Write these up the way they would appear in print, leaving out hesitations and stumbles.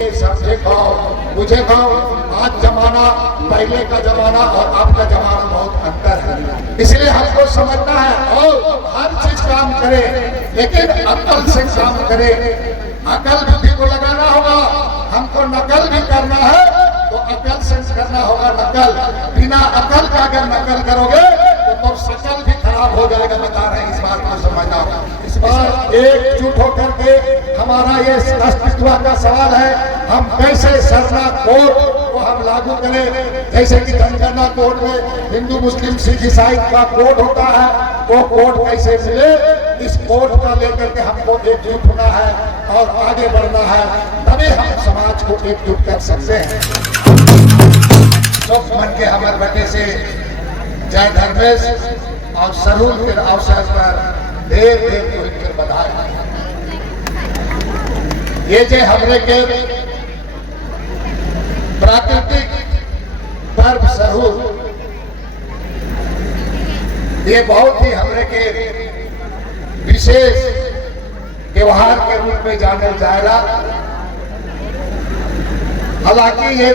समझे कहो, मुझे कहो, आज जमाना पहले का जमाना और अब का जमाना बहुत अंतर है। इसलिए हमको समझना है और हर चीज काम करे, लेकिन अकल से काम करे। अकल बुद्धि को लगाना होगा। हमको नकल भी करना है तो अकल से करना होगा। नकल बिना अकल का अगर नकल करोगे तो शकल भी खराब हो जाएगा। बता रहे हैं, इस बात को समझना होगा। इस बार एकजुट होकर के हमारा ये अस्तित्व का सवाल है, हम कैसे सरना कोड को हम लागू करें। जैसे कि जनगणना कोड में हिंदू मुस्लिम सिख ईसाई का कोड होता है, वो कोड कैसे मिले, इस कोड को लेकर के हमको एकजुट होना है और आगे बढ़ना है, तभी हम समाज को एकजुट कर सकते हैं। सब मन के हमारे बेटे से जय धर्मेश और सरूल के अवसर पर ढेर ढेर बधाई। ये जो हमरे के प्राकृतिक पर्व सरूल, ये बहुत ही हमरे के विशेष त्योहार के रूप में जाना जाएगा। हालांकि ये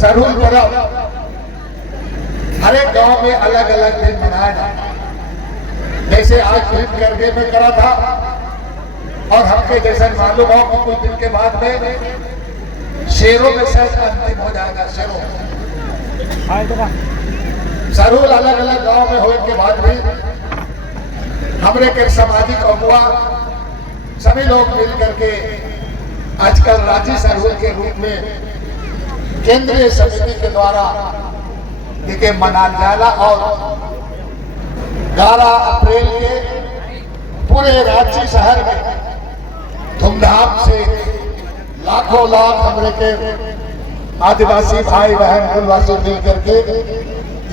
सरूल पर्व हर एक गांव में अलग अलग दिन मनाया जाता है। जैसे आज करगे में करा था और हमके जैसा मालूम हो कि कुछ दिन के बाद में शेरों में शायद अंतिम हो जाएगा। शेरों सरूल अलग अलग गांव में होने के बाद भी हमरे के सामाजिक अगुआ सभी लोग मिल करके आजकल राज्य सरूल के रूप में केंद्रीय समिति के द्वारा इसे मनाया जाएगा और 11 अप्रैल के पूरे रांची शहर में धूमधाम से लाखों लाख हमरे के आदिवासी भाई बहन कुलवासी मिल करके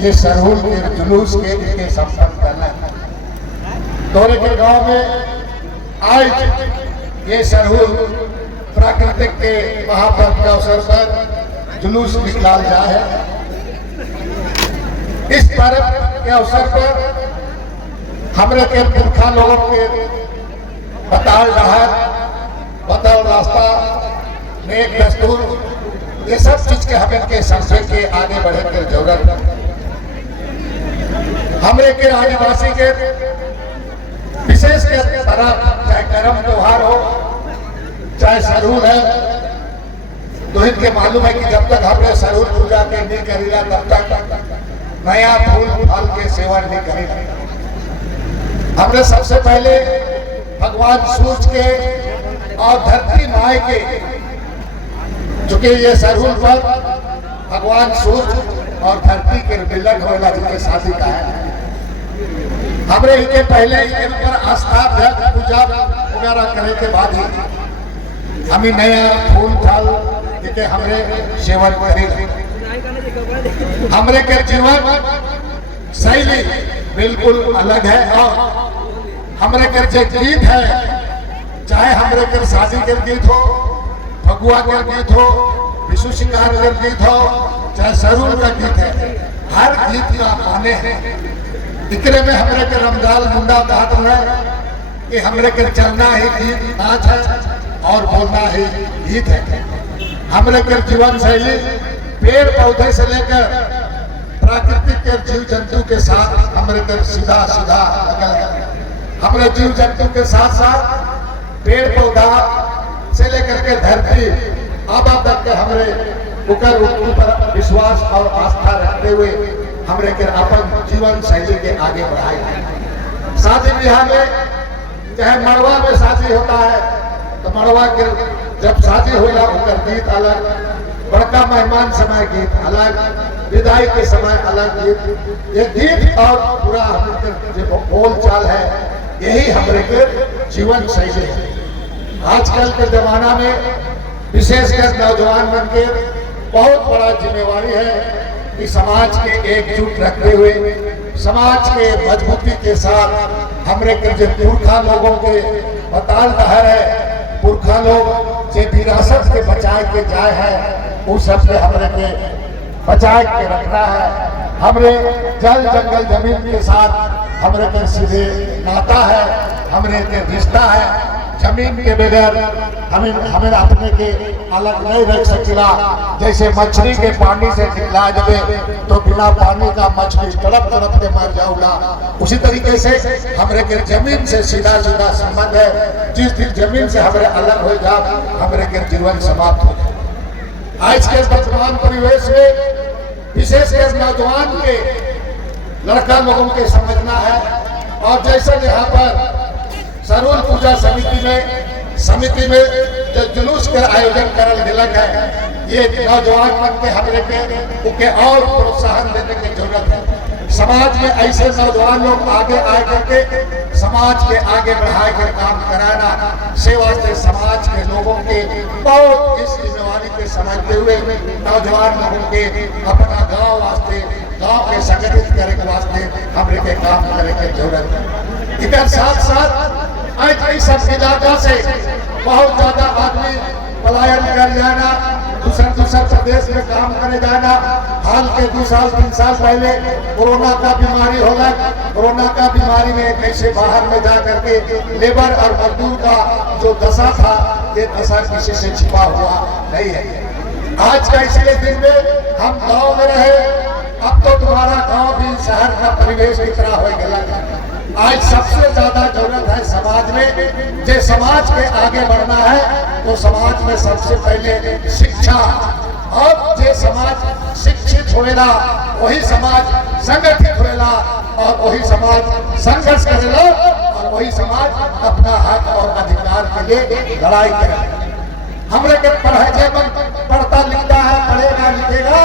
ये सरूल के जुलूस के इनके संपन्न करना है। दोरे के गांव में आज ये सरूल प्राकृतिक के महापर्व के अवसर पर जुलूस निकाल जाए। इस पर्व के अवसर पर हमरे के पुरखा लोगों के बताल डहर, बताल रास्ता, नेक दस्तूर, ये सब चीज के हमें के समझे के आगे बढ़े की जरूरत है। हमरे के आदिवासी के विशेष के तरह चाहे करम त्योहार हो चाहे सरूल है, तो इनके मालूम है कि जब तक हमने सरूल पूजा के नहीं करेगा तब तक नया फूल फल के सेवन नहीं करेगा। हमने सबसे पहले भगवान सूरज के और धरती माए के, चूंकि ये सरूल पर भगवान सूरज और धरती के मिलन होगा जिनके शादी का है, हमने इनके पहले इनके ऊपर आस्था पूजा वगैरह करने के बाद ही हम नया फूल फल के हमरे सेवन करेंगे। हमरे के जीवन शैली बिल्कुल अलग है और हमरे के जो गीत है, चाहे हमरे के शादी के गीत हो, फगुआ के गीत हो, विशु शिकार के गीत हो, चाहे सरूल का गीत है, हर गीत का माने है। इकरे में हमरे के रमजान मुंडा बात है कि हमरे के चलना ही गीत नाच है और बोलना ही गीत है। हमरे के जीवन शैली पेड़ पौधे से लेकर प्राकृतिक के जीव जंतु के साथ हमरे के सीधा सीधा लगल है। हमरे जीव जंतु के साथ साथ पेड़ पौधा से लेकर के धरती आबा तक के हमरे ऊपर विश्वास और आस्था रखते हुए हमरे के अपन जीवन शैली के आगे बढ़ाए। शादी ब्याह में चाहे मड़वा में शादी होता है तो मड़वा के जब शादी होला उनका गीत अलग, बड़का मेहमान समय गीत अलग, विदाई के समय अलग गीत। ये गीत और पूरा जो बोल चाल है यही हमारे के जीवन शैली है। आजकल के जमाना में विशेषकर नौजवान मन के बहुत बड़ा जिम्मेवारी है कि समाज के एकजुट रखते हुए समाज के मजबूती के साथ हमरे के जो पुरखा लोगों के बताल दहर है, पुरखा लोग जो विरासत के बचाए के जाए है, उस सब से हमरे के बचाए के रखना है। हमरे जल जंगल जमीन के साथ हमरे के सीधे नाता है, हमरे के रिश्ता है। जमीन के बगैर हमें अपने के अलग नहीं रख सकेला। जैसे मछली के पानी से निकला जब तो बिना पानी का मछली तड़प तड़प के मर जाऊगा, उसी तरीके से हमारे के जमीन से सीधा सीधा संबंध है। जिस दिन जमीन से हमारे अलग हो जा हमारे के जीवन समाप्त हो जाए। आज के वर्तमान परिवेश में विशेषकर नौजवान के लड़का लोगों के समझना है। और जैसे यहाँ पर सरूल पूजा समिति में जो जुलूस का आयोजन करल गेलक है, ये नौजवान मन के हमरे के और प्रोत्साहन देने की जरूरत है। समाज में ऐसे नौजवान लोग आगे आए करके समाज के आगे बढ़ाए कर काम कराना, सेवा से समाज के लोगों के बहुत इस जिम्मेवारी के समझते हुए नौजवान लोगों के अपना गांव वास्ते, गांव के संगठित करे के वास्ते हमरे के काम करे के जरूरत है। इधर साथ साथ आज सब इलाका से बहुत ज्यादा आदमी पलायन कर जाना, दूसरे प्रदेश में काम करे जाना। हाल के 2 साल 3 साल पहले कोरोना का बीमारी होगा, कोरोना का बीमारी में कैसे बाहर में जा करके लेबर और मजदूर का जो दशा था, ये दशा किसी से छिपा हुआ नहीं है। आज का इसके दिन में हम गांव में रहे, अब तो तुम्हारा गांव भी शहर का परिवेश की तरह हो गया। आज सबसे ज्यादा जरूरत है समाज में, जो समाज के आगे बढ़ना है तो समाज में सबसे पहले शिक्षा, और जो समाज शिक्षित होएला वही समाज संगठित होएला और वही समाज संघर्ष करेला और वही समाज अपना हक और अधिकार के लिए लड़ाई करेगा। हमरे के पढ़ता लिखता है, पढ़ेगा लिखेगा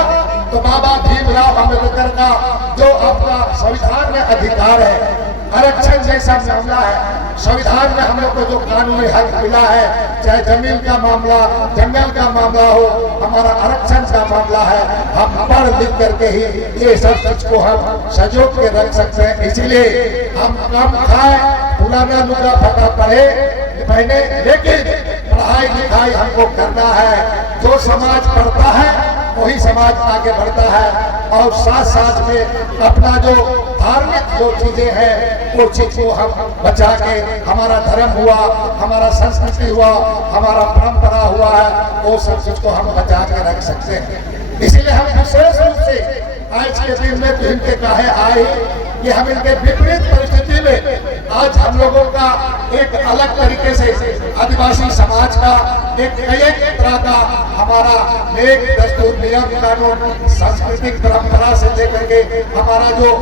तो बाबा भीमराव अम्बेडकर का जो अपना संविधान में अधिकार है, आरक्षण जैसा मामला है, संविधान में हम लोग को जो कानूनी हक मिला है, चाहे जमीन का मामला, जंगल का मामला हो, हमारा आरक्षण का मामला है, हम पढ़ लिख करके ही ये सब चीज को हम सजो के रख सकते हैं। इसीलिए हम कम खाए, पुराना लुगा फटा पढ़े पहने, लेकिन पढ़ाई लिखाई हमको करना है। जो समाज पढ़ता है वही समाज आगे बढ़ता है, और साथ साथ में अपना जो धार्मिक जो चीजें हैं वो चीज को हम बचा के, हमारा धर्म हुआ, हमारा संस्कृति हुआ, हमारा परंपरा हुआ है, वो सब चीज को हम बचा के रख सकते हैं। इसलिए हम विशेष रूप से आज के दिन में तो इनके काहे आए कि हम इनके विपरीत परिस्थिति में आज हम लोगों का एक अलग तरीके से आदिवासी समाज का एक तरह का हमारा नेक दस्तूर नियम कानून सांस्कृतिक परंपरा से लेकर के हमारा जो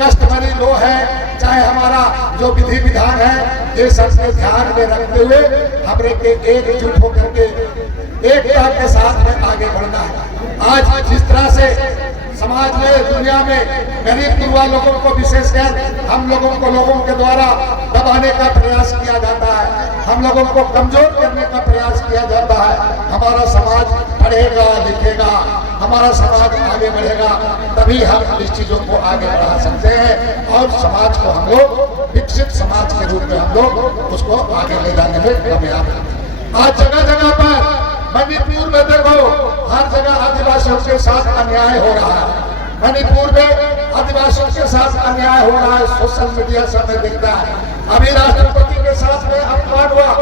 कष्टभरी लो है, चाहे हमारा जो विधि विधान है, ये सबसे ध्यान में रखते हुए हमरे के एकजुट होकर के एकता के साथ में आगे बढ़ना है। आज जिस तरह से समाज में, दुनिया में गरीब युवा लोगों को विशेषकर हम लोगों के द्वारा दबाने का प्रयास किया जाता है, हम लोगों को कमजोर करने का प्रयास किया जाता है। हमारा समाज पढ़ेगा लिखेगा, हमारा समाज आगे बढ़ेगा, तभी हम इस चीजों को आगे बढ़ा सकते हैं और समाज को हम लोग विकसित समाज के रूप में हम लोग उसको आगे ले जाने में कामयाब हैं। आज जगह जगह पर मणिपुर में देखो, हर जगह आदिवासियों के साथ अन्याय हो रहा है। मणिपुर में आदिवासियों के साथ अन्याय हो रहा है, सोशल मीडिया सब में दिखता है। अभी राष्ट्रपति के साथ में अपमान हुआ,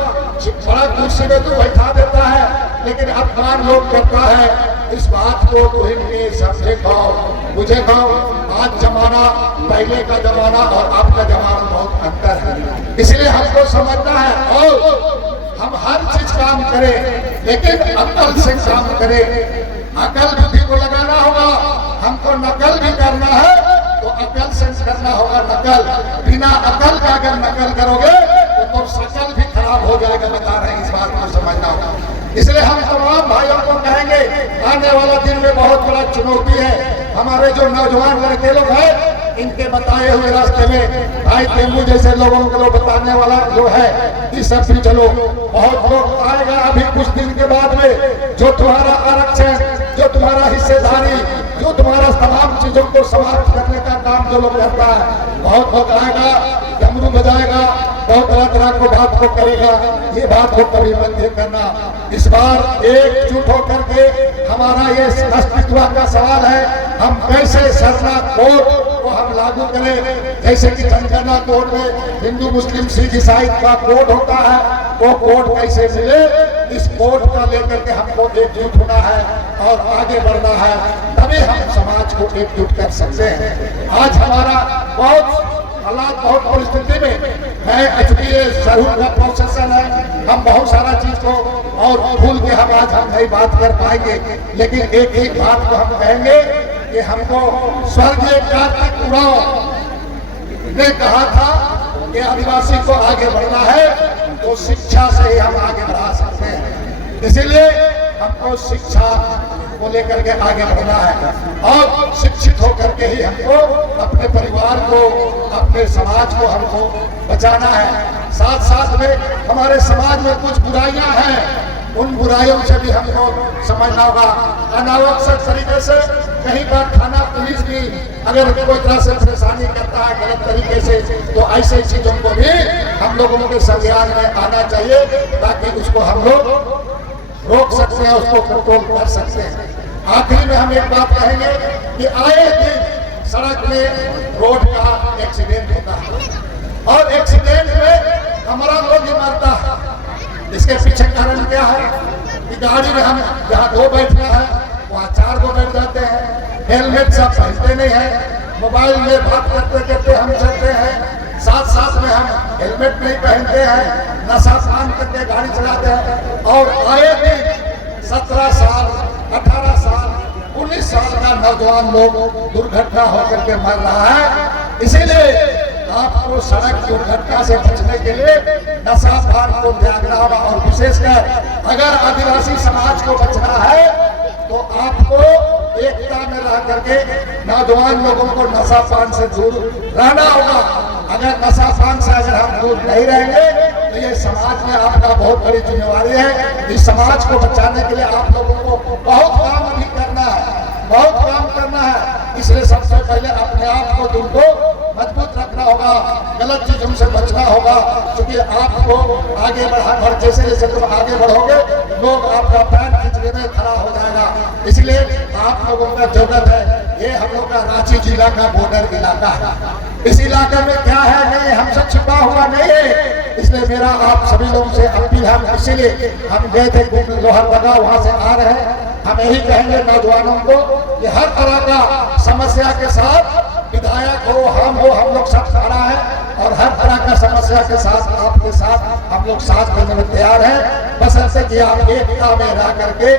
बड़ा कुर्सी में तो बैठा देता है, लेकिन अपमान लोग करता है। इस बात को तो इनके समझे खाओ, मुझे खाओ। आज जमाना, पहले का जमाना और अब का जमाना बहुत अंतर है, इसलिए हमको समझना है और हम हर चीज काम करें, लेकिन अकल से काम करें। अकल बुद्धि को लगाना होगा, हमको नकल भी करना है तो अकल से करना होगा। नकल बिना अकल का अगर नकल करोगे तो शकल भी खराब हो जाएगा, बता रहे हैं, इस बात को समझना होगा। इसलिए हम तमाम भाइयों को कहेंगे, आने वाला दिन में बहुत बड़ा चुनौती है। हमारे जो नौजवान लड़के लोग हैं, इनके बताए हुए रास्ते में भाई तेमू जैसे लोगों को बताने वाला जो है, इस सब भी चलो। बहुत लोग आएगा अभी कुछ दिन के बाद में, जो तुम्हारा आरक्षण, जो तुम्हारा हिस्सेदारी, जो तुम्हारा तमाम चीजों को समाप्त करने का काम जो लोग करता है, बहुत लोग आएगा, डमरू बजाएगा, बहुत तरह तरह को बात को करेगा। ये बात को कभी बंद करना। इस बार एकजुट होकर के हमारा ये अस्तित्व का सवाल है, हम कैसे सरना कोर्ट को हम लागू करें। जैसे कि जनगणना कोड में हिंदू मुस्लिम सिख ईसाई का कोड होता है, वो कोड कैसे मिले, इस कोड को लेकर के हमको एकजुट होना है और आगे बढ़ना है, तभी हम समाज को एकजुट कर सकते हैं। आज हमारा बहुत हालात, बहुत परिस्थिति में मैं एचडीए जरूर का प्रोसेसन है, हम बहुत सारा चीज को और भूल के हम आज हम नहीं बात कर पाएंगे, लेकिन एक ही बात को हम कहेंगे कि हमको स्वर्गीय कार्तिक उरांव ने कहा था कि आदिवासी को आगे बढ़ना है तो शिक्षा से ही हम आगे बढ़ा सकते हैं। इसीलिए हमको शिक्षा को लेकर के आगे बढ़ना है और शिक्षित होकर के ही हमको अपने परिवार को, अपने समाज को हमको बचाना है। साथ साथ में हमारे समाज में कुछ बुराइयां हैं, उन बुराइयों से भी हमको समझना होगा। अनावश्यक तरीके से कहीं का थाना पुलिस भी अगर कोई तरह से परेशानी करता है गलत तरीके से, तो ऐसे चीजों को भी हम लोगों के संज्ञान में आना चाहिए, ताकि उसको हम लोग रोक सकते हैं, उसको कंट्रोल कर सकते हैं। आखिरी में हम एक बात कहेंगे कि आए दिन सड़क में रोड का एक्सीडेंट होता है और एक्सीडेंट में हमारा लोग ही मरता है। इसके पीछे कारण क्या है कि गाड़ी में हम जहाँ 2 बैठना है वहाँ 4 को बैठ जाते हैं, हेलमेट सब पहनते नहीं है, मोबाइल में बात करते करते हम चलते हैं, साथ साथ में हम हेलमेट नहीं पहनते हैं, नशा पान करके गाड़ी चलाते हैं और आए दिन 17 साल 18 साल 19 साल का नौजवान लोग दुर्घटना होकर के मर रहा है। इसीलिए आपको सड़क दुर्घटना से बचने के लिए नशा पान को त्यागना होगा और विशेषकर अगर आदिवासी समाज को बचना है तो आपको एकता में रह करके नौजवान लोगों को नशा पान से दूर रहना होगा। अगर नशा पान से अगर हम दूर नहीं रहेंगे तो ये समाज में आपका बहुत बड़ी जिम्मेवारी है। इस समाज को बचाने के लिए आप लोगों को बहुत काम अभी करना है, बहुत काम करना है। इसलिए सबसे पहले अपने आप को दिल को मजबूत रखना होगा, गलत चीजों से बचना होगा, क्योंकि आपको आगे बढ़ा जैसे जैसे तुम आगे बढ़ोगे लोग आपका पैर खींचने में खड़ा हो जाएगा। इसलिए आप लोगों का जरूरत है, ये हम लोग का रांची जिला का बॉर्डर इलाका है, इस इलाके में क्या है नहीं हमसे छिपा हुआ नहीं है। इसलिए मेरा आप सभी लोगों से अपील है, इसीलिए हम गए थे लोहरदगा, वहां से आ रहे हैं, हम यही कहेंगे नौजवानों को कि हर तरह का समस्या के साथ विधायक हो हम लोग सब खड़ा है और हर तरह का समस्या के साथ आपके साथ हम लोग साथ देने में तैयार हैं। बस ऐसे कि आप एकता में रह करके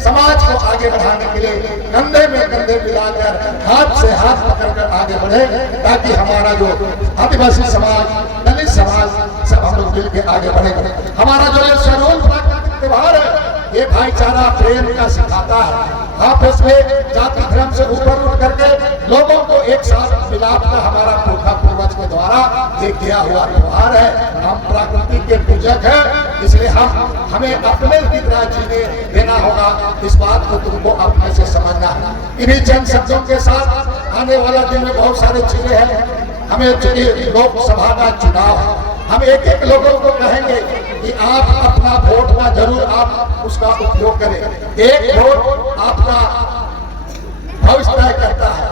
समाज को आगे बढ़ाने के लिए कंधे में कंधे मिलाकर हाथ से हाथ पकड़कर आगे बढ़े, ताकि हमारा जो आदिवासी समाज, दलित समाज सब हम लोग मिल के आगे बढ़े। हमारा जो ये सरोल प्राकृतिक त्योहार है ये भाईचारा प्रेम का सिखाता है। आपस में जाति धर्म से ऊपर उठ करके लोगों को एक साथ मिलाप का हमारा पुरखा पूर्वज के द्वारा ये किया हुआ त्योहार है। हम प्रकृति के पूजक हैं, इसलिए हमें अपने की तरह जीने देना होगा। इस बात को तुमको अपने से समझना है। इन्हीं चंद शब्दों के साथ आने वाला दिन में बहुत सारी चीजें हैं। हमें लोकसभा का चुनाव है, हम एक एक लोगों को कहेंगे कि आप अपना वोट का जरूर आप उसका उपयोग करें। एक वोट आपका भविष्य तय करता है।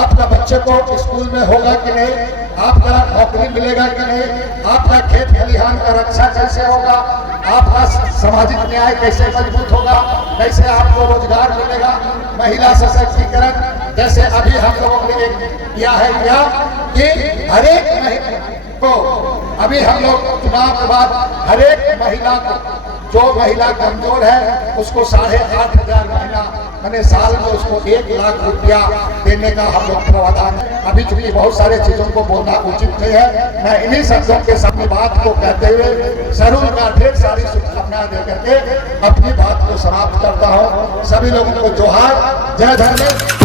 आपका बच्चे को स्कूल में होगा कि नहीं, आपका नौकरी मिलेगा कि नहीं, आपका खेत खलिहान का रक्षा कैसे होगा, आपका सामाजिक न्याय कैसे मजबूत होगा, कैसे आपको रोजगार मिलेगा, महिला सशक्तिकरण जैसे अभी हम लोगों ने किया है कि हर एक को अभी हम लोग चुनाव के बाद हर एक महिला को, जो महिला कमजोर है उसको 8,500 महीना मैंने साल में उसको 1 लाख रुपया देने का हम लोग प्रावधान है। अभी चूंकि बहुत सारे चीजों को बोलना उचित नहीं है, मैं इन्हीं शब्दों के साथ बात को कहते हुए सरूल का ढेर सारी शुभकामनाएं देकर के अपनी बात को समाप्त करता हूँ। सभी लोगों को जोहार, जय धन्यवाद।